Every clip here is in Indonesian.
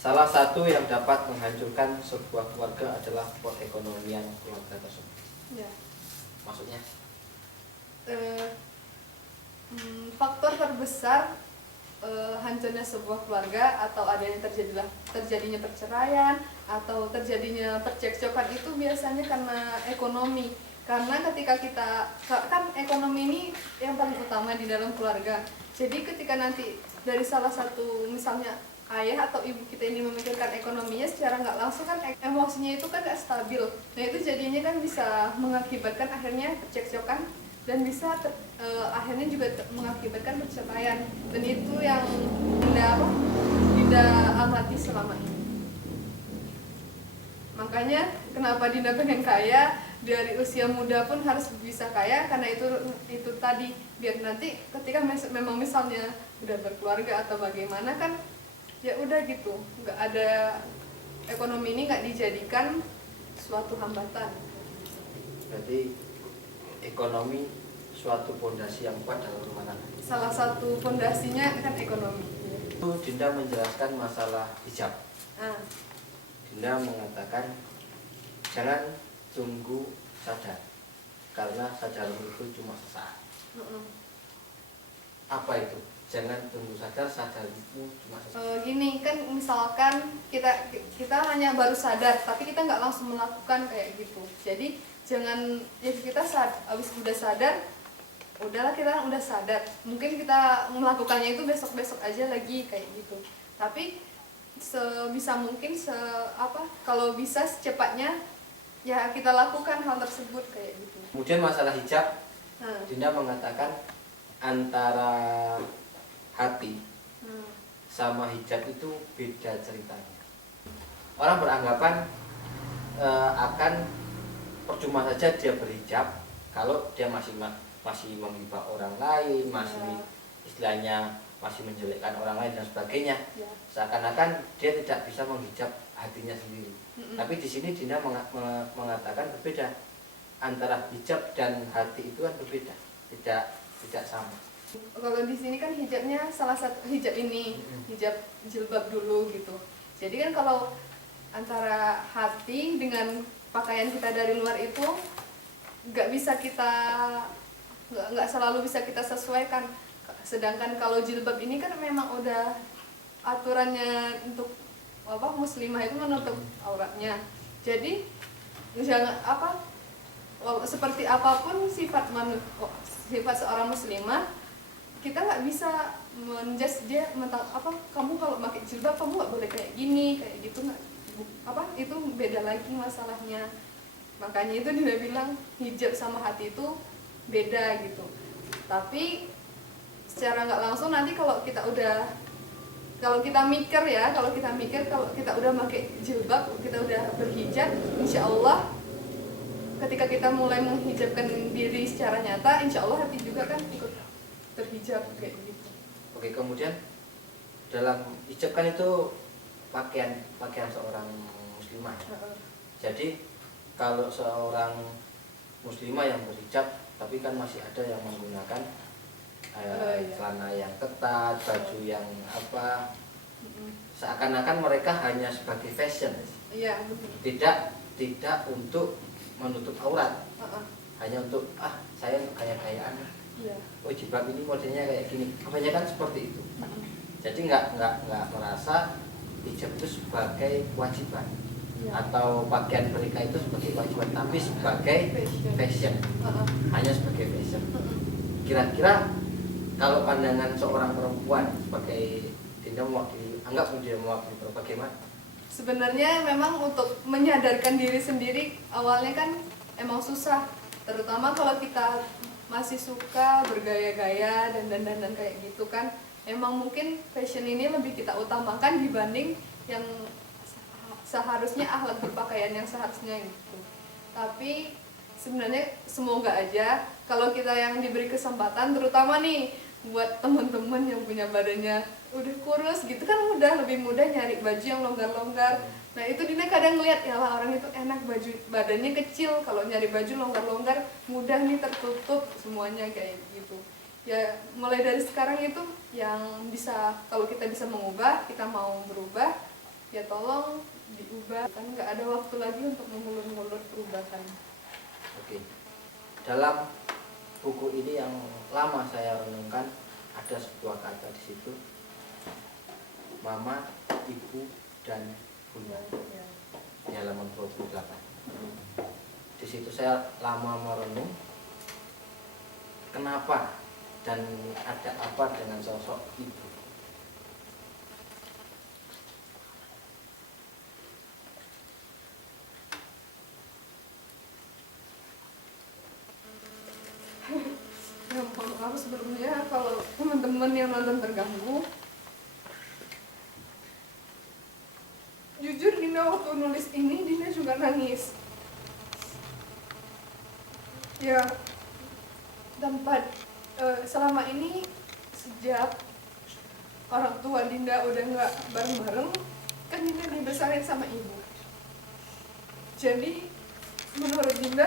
Salah satu yang dapat menghancurkan sebuah keluarga adalah perekonomian keluarga tersebut. Ya. Maksudnya? Faktor terbesar hancurnya sebuah keluarga atau terjadinya perceraian atau terjadinya percekcokan itu biasanya karena ekonomi. Karena ketika kan ekonomi ini yang paling utama di dalam keluarga. Jadi ketika nanti dari salah satu misalnya ayah atau ibu kita ini memikirkan ekonominya secara nggak langsung kan emosinya itu kan nggak stabil. Nah itu jadinya kan bisa mengakibatkan akhirnya percekcokan dan bisa akhirnya juga mengakibatkan perceraian, dan itu yang Dinda amati selama ini. Makanya kenapa Dinda pengen kaya dari usia muda pun harus bisa kaya, karena itu tadi biar nanti ketika memang misalnya udah berkeluarga atau bagaimana kan ya udah gitu, nggak ada ekonomi ini nggak dijadikan suatu hambatan. Berarti ekonomi suatu fondasi yang kuat dalam rumah tangga. Salah satu fondasinya kan ekonomi. Itu Dinda menjelaskan masalah hijab. Dinda mengatakan jangan tunggu sadar, karena sadarmu itu cuma sesaat. Apa itu? Jangan tunggu sadar, sadarmu cuma sesaat. Gini kan, misalkan kita hanya baru sadar, tapi kita nggak langsung melakukan kayak gitu. Jadi jangan ya kita abis udah sadar, udahlah kita udah sadar. Mungkin kita melakukannya itu besok-besok aja lagi kayak gitu. Tapi sebisa mungkin kalau bisa secepatnya ya kita lakukan hal tersebut kayak gitu. Kemudian masalah hijab, Dinda mengatakan antara hati sama hijab itu beda ceritanya. Orang beranggapan akan percuma saja dia berhijab kalau dia masih menghibah orang lain, masih istilahnya masih menjelekkan orang lain dan sebagainya. Seakan-akan dia tidak bisa menghijab hatinya sendiri. Tapi di sini Dinda mengatakan berbeda. Antara hijab dan hati itu kan berbeda, tidak sama. Kalau di sini kan hijabnya salah satu hijab ini, hijab jilbab dulu gitu. Jadi kan kalau antara hati dengan pakaian kita dari luar itu nggak selalu bisa kita sesuaikan. Sedangkan kalau jilbab ini kan memang udah aturannya untuk muslimah itu menutup auratnya. Jadi jangan seperti apapun sifat seorang muslimah, kita nggak bisa menjudge dia tentang kamu kalau pakai jilbab kamu nggak boleh kayak gini kayak gitu, nggak itu beda lagi masalahnya. Makanya itu dia bilang hijab sama hati itu beda gitu. Tapi secara nggak langsung nanti kalau kita mikir kalau kita udah pakai jilbab, kita udah berhijab, insya Allah ketika kita mulai menghijabkan diri secara nyata, insya Allah hati juga kan ikut terhijab kayak gitu. Oke, kemudian dalam hijab kan itu pakaian seorang muslimah. Jadi kalau seorang muslimah yang berhijab tapi kan masih ada yang menggunakan celana yang ketat, baju yang seakan-akan mereka hanya sebagai fashion. Tidak untuk menutup aurat, hanya untuk saya untuk gaya-gayaan. Oh jilbab ini modelnya kayak gini, kebanyakan seperti itu. Jadi nggak merasa hijab itu sebagai kewajiban atau pakaian mereka itu sebagai kewajiban, tapi sebagai fashion, hanya sebagai fashion. Kira-kira kalau pandangan seorang perempuan sebagai Dinda anggap dia mewakili bagaimana? Sebenarnya memang untuk menyadarkan diri sendiri awalnya kan emang susah, terutama kalau kita masih suka bergaya-gaya dan dandan kayak gitu kan. Emang mungkin fashion ini lebih kita utamakan dibanding yang seharusnya akhlak berpakaian yang seharusnya gitu. Tapi sebenarnya semoga aja kalau kita yang diberi kesempatan, terutama nih buat teman-teman yang punya badannya udah kurus gitu kan, lebih mudah nyari baju yang longgar-longgar. Nah itu Dina kadang ngeliat ya lah, orang itu enak baju badannya kecil, kalau nyari baju longgar-longgar mudah nih tertutup semuanya kayak gitu. Ya mulai dari sekarang itu yang bisa, kalau kita bisa mengubah, kita mau berubah, ya tolong diubah, kan nggak ada waktu lagi untuk mengulur-ngulur perubahan. Oke. Dalam buku ini yang lama saya renungkan, ada sebuah kata di situ, mama, ibu, dan bunda, di halaman 28. Di situ saya lama merenung kenapa dan ada apa dengan sosok ibu. Ya, mohon maaf sebelumnya kalau teman-teman yang nonton terganggu. Jujur Dina waktu nulis ini, Dina juga nangis. Ya, tempat selama ini sejak orang tua Dinda udah nggak bareng-bareng, kan Dinda dibesarin sama ibu. Jadi menurut Dinda,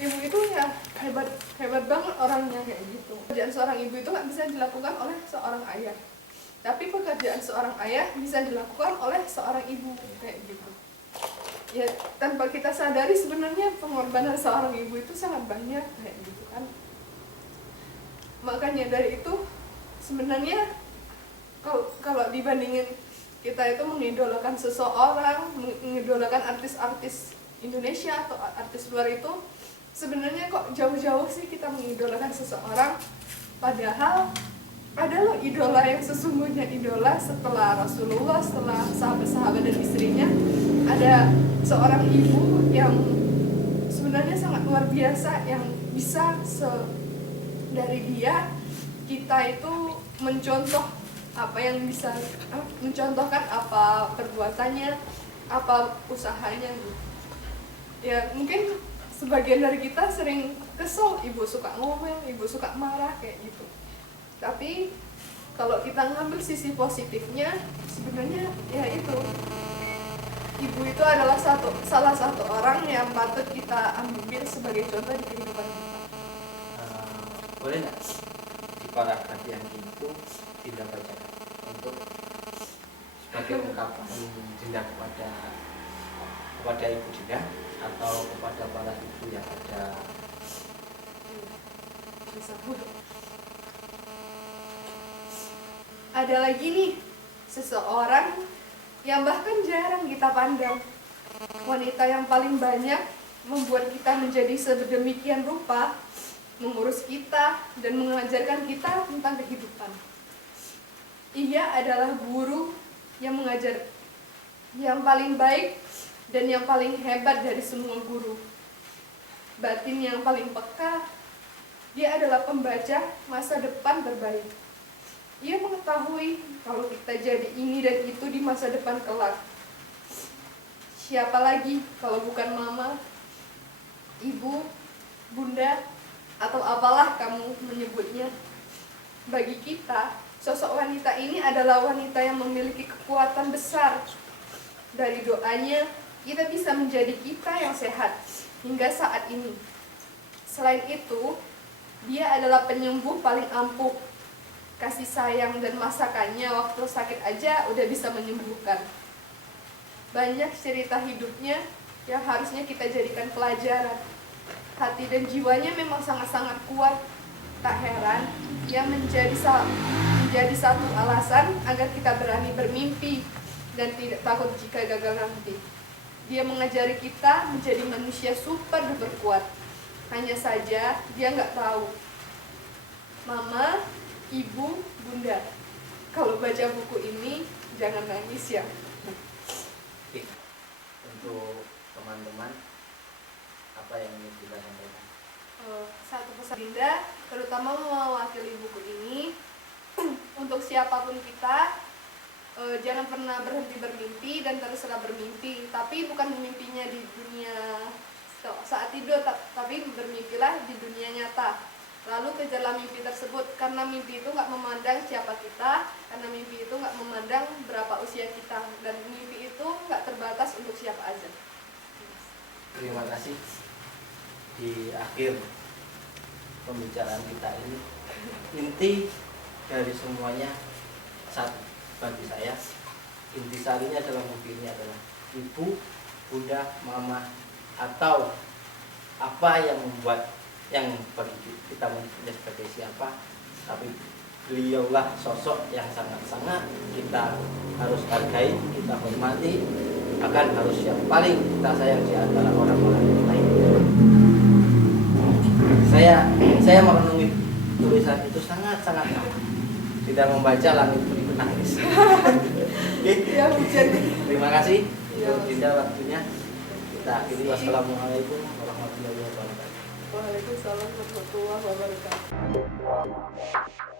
ibu itu ya hebat banget orangnya kayak gitu. Pekerjaan seorang ibu itu nggak bisa dilakukan oleh seorang ayah, tapi pekerjaan seorang ayah bisa dilakukan oleh seorang ibu kayak gitu. Ya tanpa kita sadari sebenarnya pengorbanan seorang ibu itu sangat banyak kayak gitu kan. Makanya dari itu sebenarnya kalau dibandingin kita itu mengidolakan seseorang, mengidolakan artis-artis Indonesia atau artis luar itu, sebenarnya kok jauh-jauh sih kita mengidolakan seseorang, padahal ada loh idola yang sesungguhnya idola setelah Rasulullah, setelah sahabat-sahabat dan istrinya, ada seorang ibu yang sebenarnya sangat luar biasa, yang bisa dari dia kita itu mencontoh apa yang bisa, mencontohkan apa perbuatannya, apa usahanya gitu. Ya mungkin sebagian dari kita sering kesel, ibu suka ngomel, ibu suka marah kayak gitu. Tapi kalau kita ngambil sisi positifnya, sebenarnya ya itu, ibu itu adalah salah satu orang yang patut kita ambil sebagai contoh di kehidupan kita. Boleh nggak di paragraf yang itu Dinda bacakan untuk sebagai ungkapan Dinda kepada ibu Dinda atau kepada para ibu yang ada. Ada lagi nih seseorang yang bahkan jarang kita pandang, wanita yang paling banyak membuat kita menjadi sedemikian rupa, mengurus kita dan mengajarkan kita tentang kehidupan. Ia adalah guru yang mengajar, yang paling baik dan yang paling hebat dari semua guru. Batin yang paling peka, dia adalah pembaca masa depan terbaik. Ia mengetahui kalau kita jadi ini dan itu di masa depan kelak. Siapa lagi kalau bukan mama, ibu, bunda, atau apalah kamu menyebutnya. Bagi kita, sosok wanita ini adalah wanita yang memiliki kekuatan besar. Dari doanya, kita bisa menjadi kita yang sehat hingga saat ini. Selain itu, dia adalah penyembuh paling ampuh. Kasih sayang dan masakannya waktu sakit aja udah bisa menyembuhkan. Banyak cerita hidupnya yang harusnya kita jadikan pelajaran. Hati dan jiwanya memang sangat-sangat kuat. Tak heran, ia menjadi satu alasan agar kita berani bermimpi dan tidak takut jika gagal nanti. Dia mengajari kita menjadi manusia super duper kuat. Hanya saja dia nggak tahu. Mama, ibu, bunda, kalau baca buku ini jangan nangis ya. Untuk teman-teman, apa yang ingin kita sampaikan? Satu pesan Dinda, terutama mewakili buku ini, untuk siapapun kita, jangan pernah berhenti bermimpi dan teruslah bermimpi. Tapi bukan mimpinya di dunia saat tidur, tapi bermimpilah di dunia nyata. Lalu kejarlah mimpi tersebut, karena mimpi itu nggak memandang siapa kita, karena mimpi itu nggak memandang berapa usia kita, dan mimpi itu nggak terbatas untuk siapa aja. Terima kasih. Di akhir pembicaraan kita ini. Inti dari semuanya satu bagi saya, intisarinya dalam buku ini adalah ibu, bunda, mama, atau apa yang membuat yang bagi kita menyebutnya sebagai siapa, tapi beliaulah sosok yang sangat-sangat kita harus hargai, kita hormati, bahkan harus yang paling kita sayang di antara orang-orang lain. Saya merenungi tulisan itu sangat-sangat lama. Tidak membaca langit pun menangis. Ya, hujan. Terima kasih Ya, untuk Dinda waktunya. Kita akhiri. Wassalamualaikum warahmatullahi wabarakatuh. Waalaikumsalam warahmatullahi wabarakatuh.